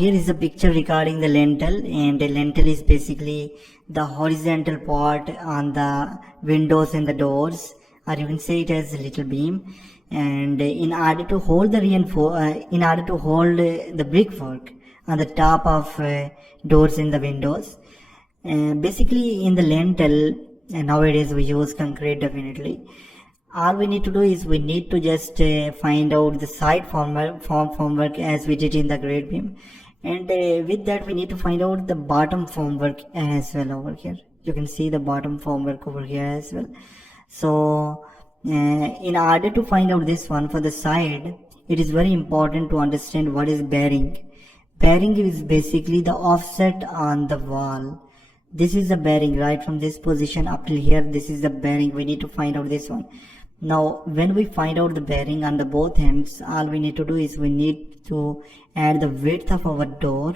here is a picture regarding the lintel, and the lintel is basically the horizontal part on the windows and the doors, or you can say it as a little beam. And in order to hold the the brickwork on the top of doors and the windows, basically in the lintel, nowadays we use concrete definitely. All we need to do is we need to just find out the side formwork as we did in the grade beam, and with that we need to find out the bottom formwork as well over here. You can see the bottom formwork over here as well. So in order to find out this one for the side, it is very important to understand what is bearing. Bearing is basically the offset on the wall. This is the bearing, right from this position up till here. This is the bearing. We need to find out this one. Now when we find out the bearing on the both ends, all we need to do is we need to add the width of our door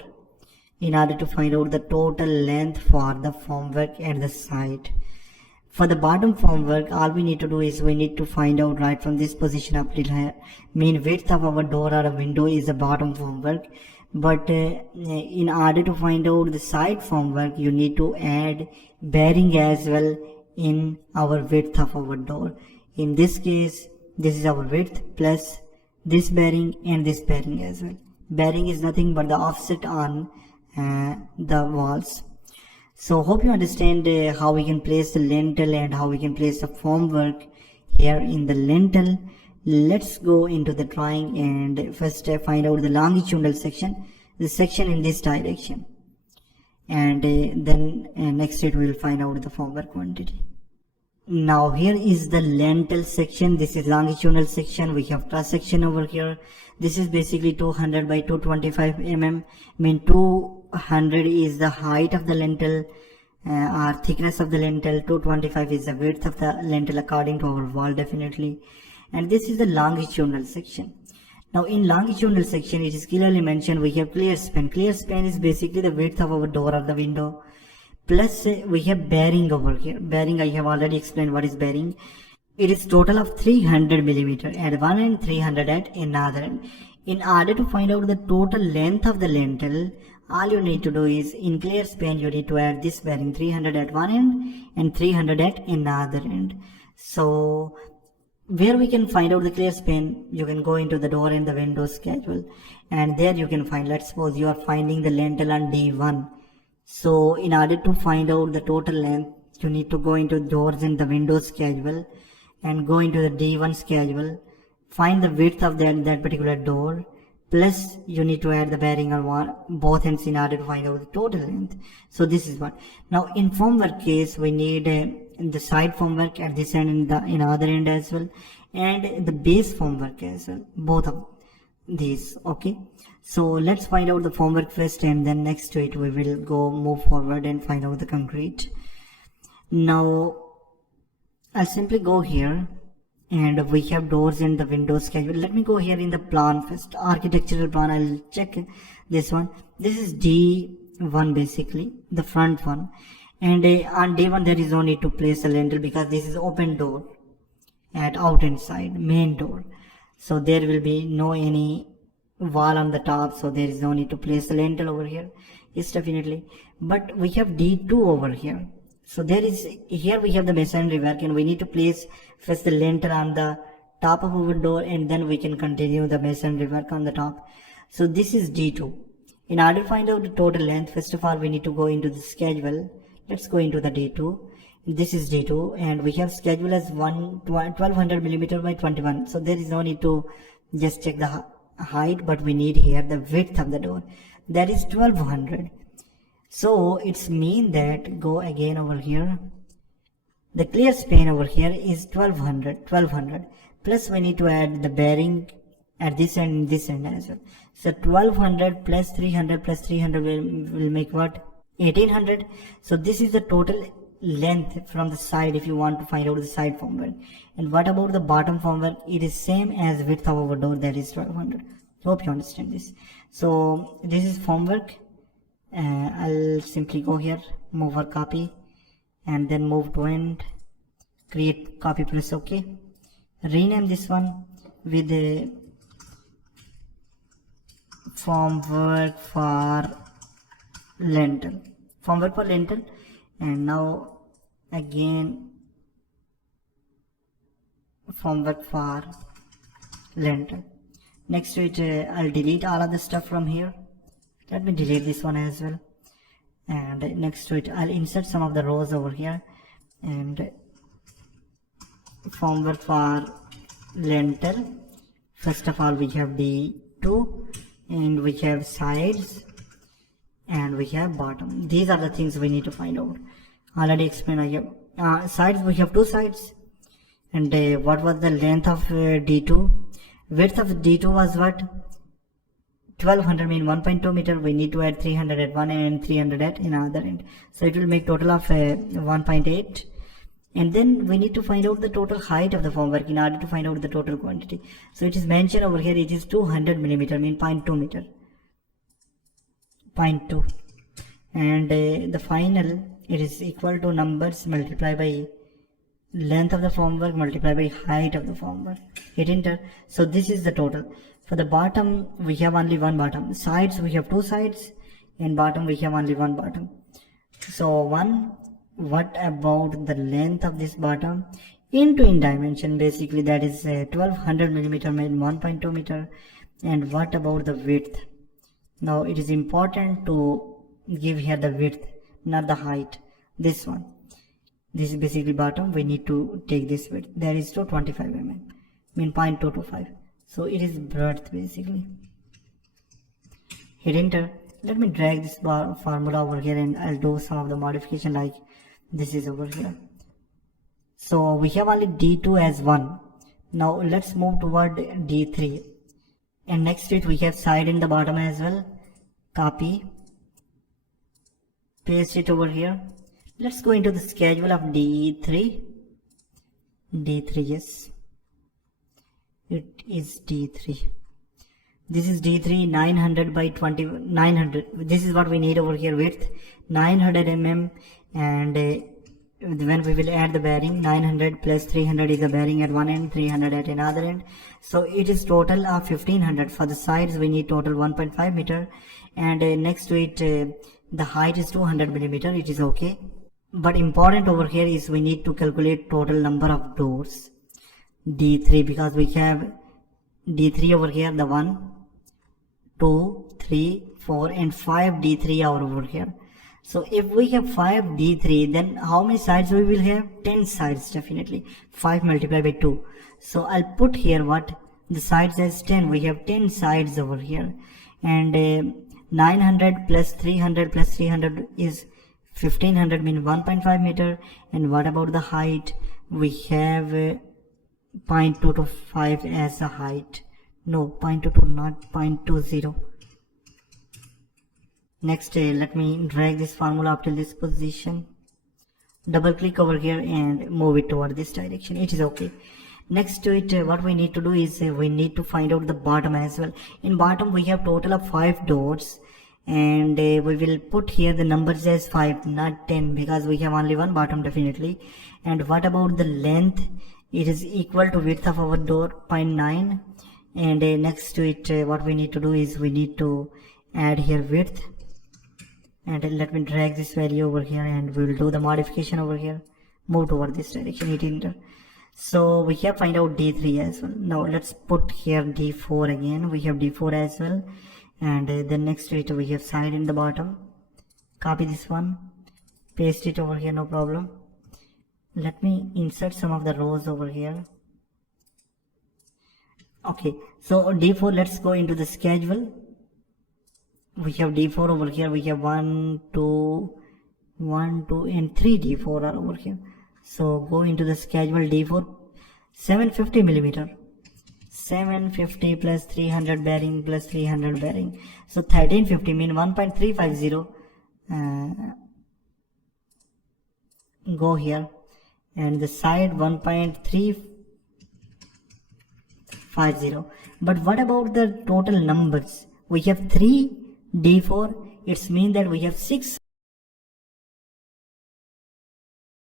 in order to find out the total length for the formwork at the side. For the bottom formwork, all we need to do is we need to find out right from this position up till here. Mean width of our door or a window is the bottom formwork. But in order to find out the side formwork, you need to add bearing as well in our width of our door. In this case, this is our width plus this bearing and this bearing as well. Bearing is nothing but the offset on the walls. So hope you understand how we can place the lintel and how we can place the formwork here in the lintel. Let's go into the drawing and first find out the longitudinal section, the section in this direction, and then next we will find out the formwork quantity. Now here is the lintel section. This is longitudinal section. We have cross section over here. This is basically 200 by 225 mm. Mean 200 is the height of the lintel or thickness of the lintel. 225 is the width of the lintel according to our wall definitely. And this is the longitudinal section. Now in longitudinal section, it is clearly mentioned we have clear span. Clear span is basically the width of our door or the window. Plus we have bearing over here. Bearing, I have already explained what is bearing. It is total of 300 millimeter at one end, 300 at another end. In order to find out the total length of the lintel, all you need to do is in clear span you need to add this bearing 300 at one end and 300 at another end. So where we can find out the clear span, you can go into the door and the window schedule, and there you can find, let's suppose you are finding the lintel on D1. So in order to find out the total length, you need to go into doors and the windows schedule and go into the D1 schedule, find the width of that particular door, plus you need to add the bearing on both ends in order to find out the total length. So this is what. Now in formwork case, we need the side formwork at this end and in other end as well, and the base formwork as well, both of these. Okay, so let's find out the formwork first, and then next to it we will move forward and find out the concrete. Now I'll simply go here and we have doors and the windows schedule. Let me go here in the plan first, architectural plan. I'll check this one. This is D1 basically, the front one, and on D1 there is no need to place a lintel because this is open door at out and side, main door. So there will be no any wall on the top, so there is no need to place the lintel over here. Yes, definitely. But we have D2 over here. So here we have the masonry work, and we need to place first the lintel on the top of our door, and then we can continue the masonry work on the top. So this is D2. In order to find out the total length, first of all we need to go into the schedule. Let's go into the D2. This is D2, and we have schedule as 1200 millimeter by 21. So there is no need to just check the height, but we need here the width of the door. That is 1200. So it's mean that go again over here. The clear span over here is 1200. Plus we need to add the bearing at this end and this end as well. So 1200 plus 300 plus 300 will make what? 1800. So this is the total length from the side if you want to find out the side formwork. And what about the bottom formwork? It is same as width of our door, that is 1200. Hope you understand this. So this is formwork. I'll simply go here, move or copy, and then move to end, create, copy, press OK. Rename this one with the formwork for lintel, formwork for lintel, and now again formwork for lintel. Next to it, I'll delete all of the stuff from here. Let me delete this one as well, and next to it I'll insert some of the rows over here, and formwork for lintel. First of all, we have D2, and we have sides, and we have bottom. These are the things we need to find out. Already explained. I have sides. We have two sides, and what was the length of D2? Width of D2 was what? 1200, mean 1.2 meter. We need to add 300 at one end and 300 at another end, so it will make total of 1.8. And then we need to find out the total height of the formwork in order to find out the total quantity. So it is mentioned over here, it is 200 millimeter, mean 0.2 meter, 0.2, and the final, it is equal to numbers multiplied by length of the formwork multiplied by height of the formwork. Hit enter. So this is the total. For the bottom, we have only one bottom. Sides, we have two sides, and bottom, we have only one bottom. So what about the length of this bottom into in dimension? Basically, that is 1200 millimeter, made 1.2 meter. And what about the width? Now it is important to give here the width, not the height. This one, this is basically bottom. We need to take this width. There is 225 mm, mean 0.225. So it is breadth basically. Hit enter. Let me drag this formula over here, and I'll do some of the modification like this is over here. So we have only D2 as 1. Now let's move toward D3, and next to it we have side in the bottom as well. Copy, paste it over here. Let's go into the schedule of D3. Yes, it is D3. This is D3, 900 by 20, 900. This is what we need over here, width 900 mm, and when we will add the bearing, 900 plus 300 is the bearing at one end, 300 at another end. So it is total of 1500. For the sides, we need total 1.5 meter, and next to it, the height is 200 millimeter. It is okay. But important over here is we need to calculate total number of doors. D3, because we have D3 over here, the 1, 2, 3, 4 and 5 D3 are over here. So if we have 5 D3, then how many sides we will have? 10 sides definitely. 5 multiplied by 2. So I'll put here what? The sides as 10. We have 10 sides over here. And 900 plus 300 is 1500, mean 1.5 meter. And what about the height? We have 0.225 as a height. No, 0.22, not 0.20. Next, let me drag this formula up till this position. Double click over here and move it toward this direction. It is okay. Next to it, what we need to do is we need to find out the bottom as well. In bottom, we have total of 5 doors, and we will put here the numbers as 5, not 10, because we have only one bottom definitely. And what about the length? It is equal to width of our door, 0.9. And next to it, what we need to do is we need to add here width. And let me drag this value over here, and we will do the modification over here. Move toward this direction, hit enter. So we have find out D3 as well. Now let's put here D4 again. We have D4 as well. And then next to it we have side in the bottom. Copy this one, paste it over here, no problem. Let me insert some of the rows over here. Okay, so D4, let's go into the schedule. We have D4 over here. We have 1, 2, and 3 D4 are over here. So go into the schedule. D4, 750 millimeter, 750 plus 300 bearing plus 300 bearing. So 1350 mean 1.350. Go here, and the side 1.350. But what about the total numbers? We have 3 D4. It's mean that we have 6